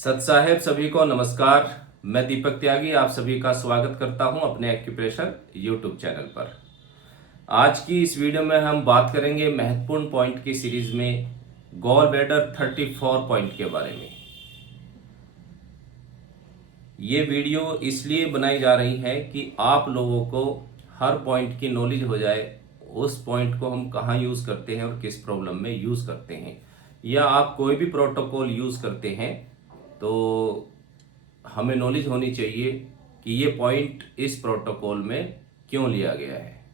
सत साहेब सभी को नमस्कार। मैं दीपक त्यागी आप सभी का स्वागत करता हूं अपने एक्यूप्रेशर यूट्यूब चैनल पर। आज की इस वीडियो में हम बात करेंगे महत्वपूर्ण पॉइंट की सीरीज में गॉल ब्लैडर 34 पॉइंट के बारे में। ये वीडियो इसलिए बनाई जा रही है कि आप लोगों को हर पॉइंट की नॉलेज हो जाए, उस पॉइंट को हम कहाँ यूज़ करते हैं और किस प्रॉब्लम में यूज़ करते हैं, या आप कोई भी प्रोटोकॉल यूज़ करते हैं तो हमें नॉलेज होनी चाहिए कि ये पॉइंट इस प्रोटोकॉल में क्यों लिया गया है।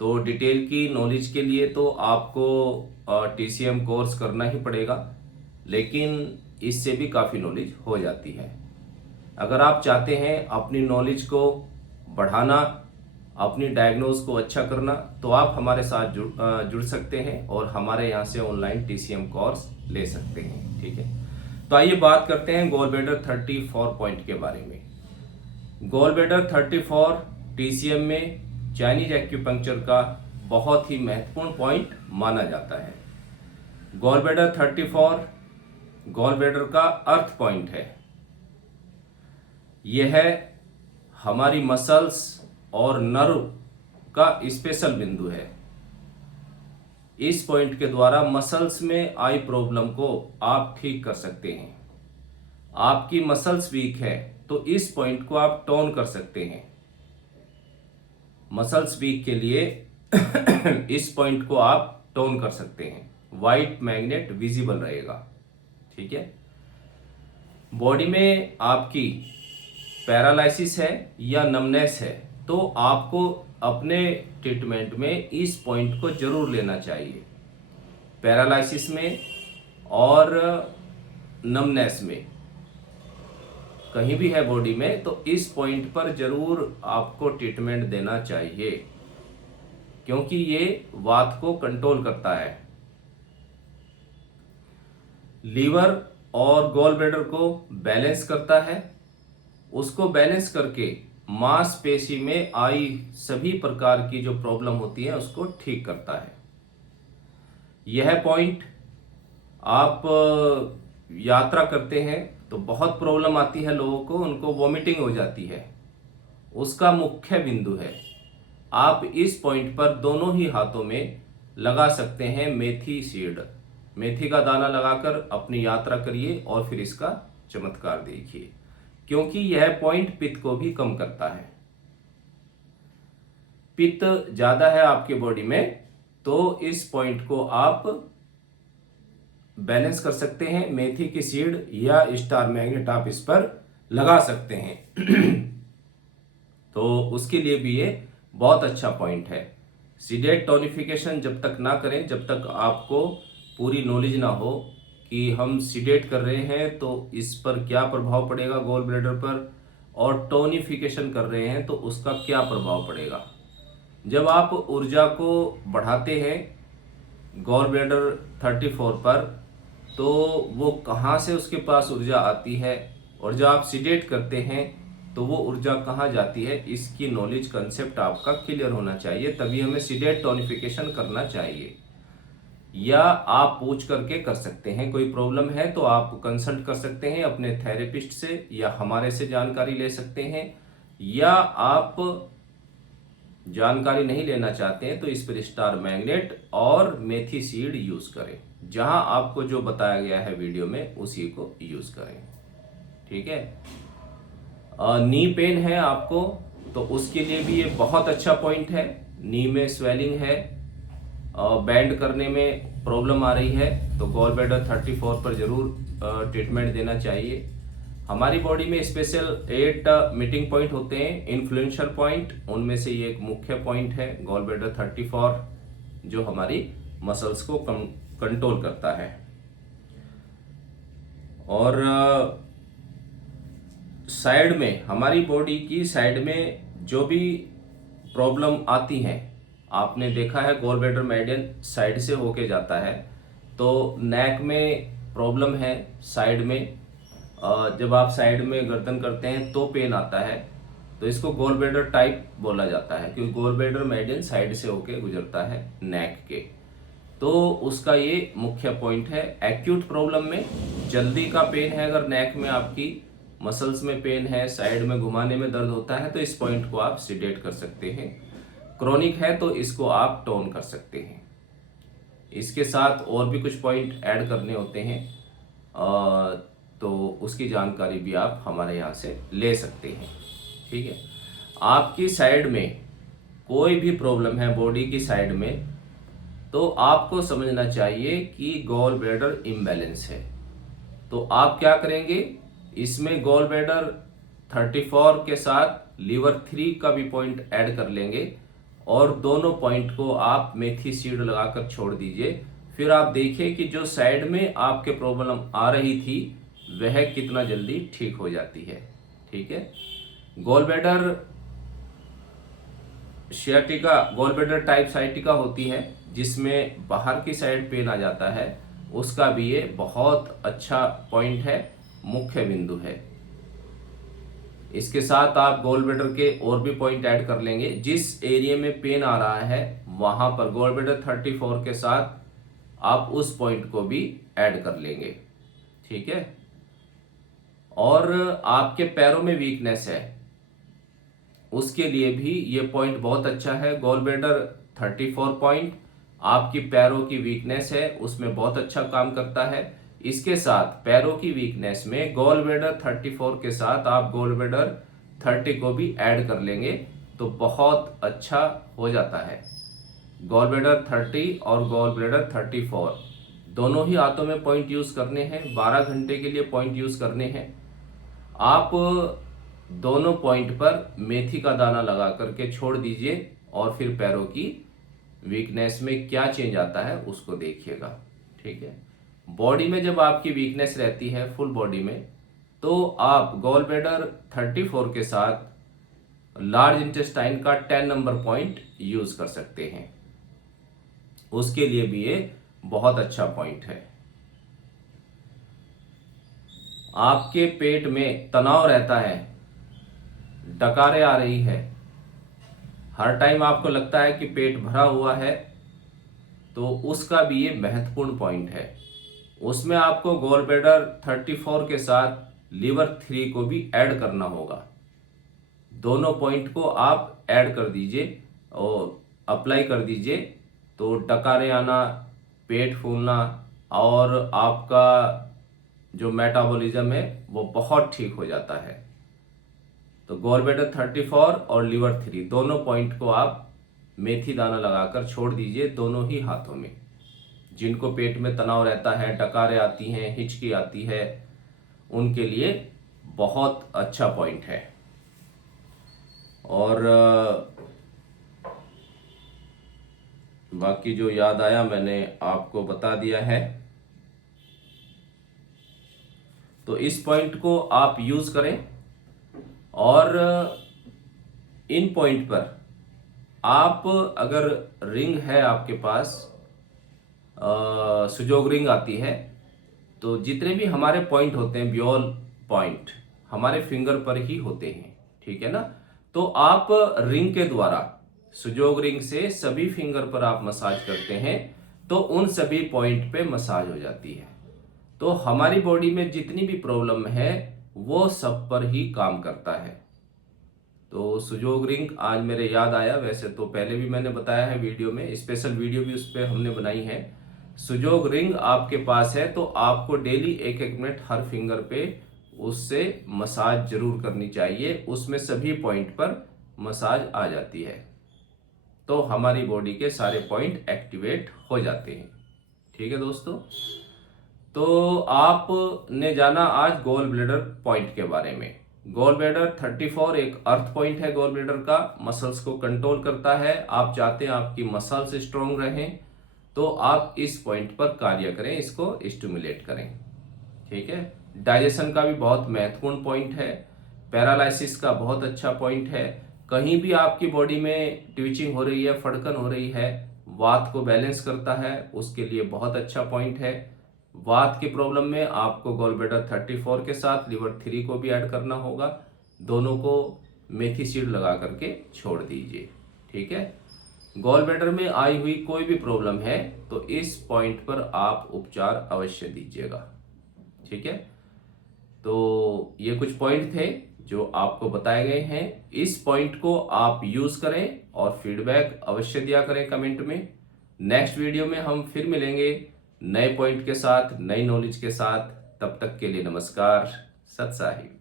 तो डिटेल की नॉलेज के लिए तो आपको टीसीएम कोर्स करना ही पड़ेगा, लेकिन इससे भी काफ़ी नॉलेज हो जाती है। अगर आप चाहते हैं अपनी नॉलेज को बढ़ाना, अपनी डायग्नोज को अच्छा करना, तो आप हमारे साथ जुड़ सकते हैं और हमारे यहाँ से ऑनलाइन टीसीएम कोर्स ले सकते हैं। ठीक है, तो आइए बात करते हैं गॉल ब्लैडर 34 पॉइंट के बारे में। गॉल ब्लैडर 34 टीसीएम में चाइनीज एक्यूपंक्चर का बहुत ही महत्वपूर्ण पॉइंट माना जाता है। गॉल ब्लैडर 34 गॉल ब्लैडर का अर्थ पॉइंट है। यह हमारी मसल्स और नर्व का स्पेशल बिंदु है। इस पॉइंट के द्वारा मसल्स में आई प्रॉब्लम को आप ठीक कर सकते हैं। आपकी मसल्स वीक है तो इस पॉइंट को आप टोन कर सकते हैं। मसल्स वीक के लिए इस पॉइंट को आप टोन कर सकते हैं। वाइट मैग्नेट विजिबल रहेगा। ठीक है, बॉडी में आपकी पैरालिसिस है या नमनेस है तो आपको अपने ट्रीटमेंट में इस पॉइंट को जरूर लेना चाहिए। पैरालिसिस में और नमनेस में कहीं भी है बॉडी में तो इस पॉइंट पर जरूर आपको ट्रीटमेंट देना चाहिए, क्योंकि ये वात को कंट्रोल करता है। लीवर और गॉल ब्लैडर को बैलेंस करता है। उसको बैलेंस करके मांसपेशी में आई सभी प्रकार की जो प्रॉब्लम होती है उसको ठीक करता है। यह पॉइंट आप यात्रा करते हैं तो बहुत प्रॉब्लम आती है लोगों को, उनको वॉमिटिंग हो जाती है, उसका मुख्य बिंदु है। आप इस पॉइंट पर दोनों ही हाथों में लगा सकते हैं मेथी सीड। मेथी का दाना लगाकर अपनी यात्रा करिए और फिर इसका चमत्कार देखिए, क्योंकि यह पॉइंट पित्त को भी कम करता है। पित्त ज्यादा है आपके बॉडी में तो इस पॉइंट को आप बैलेंस कर सकते हैं। मेथी की सीड या स्टार मैग्नेट आप इस पर लगा सकते हैं तो उसके लिए भी ये बहुत अच्छा पॉइंट है। सीडेट टोनिफिकेशन जब तक ना करें, जब तक आपको पूरी नॉलेज ना हो कि हम सीडेट कर रहे हैं तो इस पर क्या प्रभाव पड़ेगा गॉल ब्लैडर पर, और टोनिफिकेशन कर रहे हैं तो उसका क्या प्रभाव पड़ेगा। जब आप ऊर्जा को बढ़ाते हैं गॉल ब्लैडर 34 पर तो वो कहाँ से उसके पास ऊर्जा आती है, और जब आप सीडेट करते हैं तो वो ऊर्जा कहाँ जाती है, इसकी नॉलेज कंसेप्ट आपका क्लियर होना चाहिए। तभी हमें सीडेट टोनिफिकेशन करना चाहिए। या आप पूछ करके कर सकते हैं, कोई प्रॉब्लम है तो आप कंसल्ट कर सकते हैं अपने थेरेपिस्ट से, या हमारे से जानकारी ले सकते हैं। या आप जानकारी नहीं लेना चाहते हैं तो इस पर स्टार मैग्नेट और मेथी सीड यूज करें। जहां आपको जो बताया गया है वीडियो में उसी को यूज करें। ठीक है, नी पेन है आपको तो उसके लिए भी ये बहुत अच्छा पॉइंट है। नी में स्वेलिंग है, बैंड करने में प्रॉब्लम आ रही है तो गॉल ब्लैडर 34 पर जरूर ट्रीटमेंट देना चाहिए। हमारी बॉडी में स्पेशल 8 मीटिंग पॉइंट होते हैं, इन्फ्लुएंशियल पॉइंट, उनमें से ये एक मुख्य पॉइंट है गॉल ब्लैडर 34 जो हमारी मसल्स को कंट्रोल करता है। और साइड में, हमारी बॉडी की साइड में जो भी प्रॉब्लम आती हैं, आपने देखा है गॉल ब्लैडर मेडियन साइड से होके जाता है तो नेक में प्रॉब्लम है साइड में। जब आप साइड में गर्दन करते हैं तो पेन आता है तो इसको गॉल ब्लैडर टाइप बोला जाता है, क्योंकि गॉल ब्लैडर मेडियन साइड से होके गुजरता है नेक के। तो उसका ये मुख्य पॉइंट है। एक्यूट प्रॉब्लम में जल्दी का पेन है, अगर नेक में आपकी मसल्स में पेन है, साइड में घुमाने में दर्द होता है, तो इस पॉइंट को आप सिडेट कर सकते हैं। क्रोनिक है तो इसको आप टोन कर सकते हैं। इसके साथ और भी कुछ पॉइंट ऐड करने होते हैं, तो उसकी जानकारी भी आप हमारे यहाँ से ले सकते हैं। ठीक है, आपकी साइड में कोई भी प्रॉब्लम है बॉडी की साइड में, तो आपको समझना चाहिए कि गॉल ब्लैडर इम्बैलेंस है। तो आप क्या करेंगे, इसमें गॉल ब्लैडर 34 के साथ लीवर 3 का भी पॉइंट ऐड कर लेंगे और दोनों पॉइंट को आप मेथी सीड लगाकर छोड़ दीजिए। फिर आप देखिए कि जो साइड में आपके प्रॉब्लम आ रही थी वह कितना जल्दी ठीक हो जाती है। ठीक है, gall bladder sciatica, gall bladder type sciatica होती है जिसमें बाहर की साइड पेन आ जाता है, उसका भी ये बहुत अच्छा पॉइंट है, मुख्य बिंदु है। इसके साथ आप गॉल ब्लैडर के और भी पॉइंट ऐड कर लेंगे। जिस एरिया में पेन आ रहा है वहां पर गॉल ब्लैडर 34 के साथ आप उस पॉइंट को भी ऐड कर लेंगे। ठीक है, और आपके पैरों में वीकनेस है उसके लिए भी ये पॉइंट बहुत अच्छा है। गॉल ब्लैडर 34 पॉइंट आपकी पैरों की वीकनेस है उसमें बहुत अच्छा काम करता है। इसके साथ पैरों की वीकनेस में गॉल ब्लैडर 34 के साथ आप गॉल ब्लैडर 30 को भी ऐड कर लेंगे तो बहुत अच्छा हो जाता है। गॉल ब्लैडर 30 और गॉल ब्लैडर 34 दोनों ही हाथों में पॉइंट यूज करने हैं, 12 घंटे के लिए पॉइंट यूज करने हैं। आप दोनों पॉइंट पर मेथी का दाना लगा करके छोड़ दीजिए और फिर पैरों की वीकनेस में क्या चेंज आता है उसको देखिएगा। ठीक है, बॉडी में जब आपकी वीकनेस रहती है फुल बॉडी में, तो आप गॉल ब्लैडर 34 के साथ लार्ज इंटेस्टाइन का 10 नंबर पॉइंट यूज कर सकते हैं, उसके लिए भी ये बहुत अच्छा पॉइंट है। आपके पेट में तनाव रहता है, डकारें आ रही है, हर टाइम आपको लगता है कि पेट भरा हुआ है, तो उसका भी ये महत्वपूर्ण पॉइंट है। उसमें आपको गॉल ब्लैडर 34 के साथ लीवर 3 को भी ऐड करना होगा। दोनों पॉइंट को आप ऐड कर दीजिए और अप्लाई कर दीजिए, तो डकारें आना, पेट फूलना और आपका जो मेटाबॉलिज्म है वो बहुत ठीक हो जाता है। तो गॉल ब्लैडर 34 और लीवर 3 दोनों पॉइंट को आप मेथी दाना लगाकर छोड़ दीजिए दोनों ही हाथों में। जिनको पेट में तनाव रहता है, डकारें आती हैं, हिचकी आती है, उनके लिए बहुत अच्छा पॉइंट है। और बाकी जो याद आया मैंने आपको बता दिया है। तो इस पॉइंट को आप यूज करें और इन पॉइंट पर आप अगर रिंग है आपके पास, सुजोग रिंग आती है, तो जितने भी हमारे पॉइंट होते हैं ब्योल पॉइंट हमारे फिंगर पर ही होते हैं। ठीक है ना, तो आप रिंग के द्वारा सुजोग रिंग से सभी फिंगर पर आप मसाज करते हैं तो उन सभी पॉइंट पे मसाज हो जाती है। तो हमारी बॉडी में जितनी भी प्रॉब्लम है वो सब पर ही काम करता है। तो सुजोग रिंग आज मेरे याद आया, वैसे तो पहले भी मैंने बताया है वीडियो में, स्पेशल वीडियो भी उस पर हमने बनाई है। सुजोग रिंग आपके पास है तो आपको डेली 1-1 मिनट हर फिंगर पे उससे मसाज जरूर करनी चाहिए, उसमें सभी पॉइंट पर मसाज आ जाती है तो हमारी बॉडी के सारे पॉइंट एक्टिवेट हो जाते हैं। ठीक है दोस्तों, तो आपने जाना आज गॉल ब्लैडर पॉइंट के बारे में। गॉल ब्लैडर 34 एक अर्थ पॉइंट है गॉल ब्लैडर का, मसल्स को कंट्रोल करता है। आप चाहते हैं आपकी मसल्स स्ट्रांग रहें तो आप इस पॉइंट पर कार्य करें, इसको स्टिमुलेट करें। ठीक है, डाइजेशन का भी बहुत महत्वपूर्ण पॉइंट है, पैरालिसिस का बहुत अच्छा पॉइंट है। कहीं भी आपकी बॉडी में ट्विचिंग हो रही है, फड़कन हो रही है, वात को बैलेंस करता है, उसके लिए बहुत अच्छा पॉइंट है। वात की प्रॉब्लम में आपको गॉल ब्लैडर 34 के साथ लीवर 3 को भी ऐड करना होगा, दोनों को मेथी सीड लगा करके छोड़ दीजिए। ठीक है, गॉल ब्लैडर में आई हुई कोई भी प्रॉब्लम है तो इस पॉइंट पर आप उपचार अवश्य दीजिएगा। ठीक है, तो ये कुछ पॉइंट थे जो आपको बताए गए हैं। इस पॉइंट को आप यूज करें और फीडबैक अवश्य दिया करें कमेंट में। नेक्स्ट वीडियो में हम फिर मिलेंगे नए पॉइंट के साथ, नई नॉलेज के साथ। तब तक के लिए नमस्कार, सत साहिब।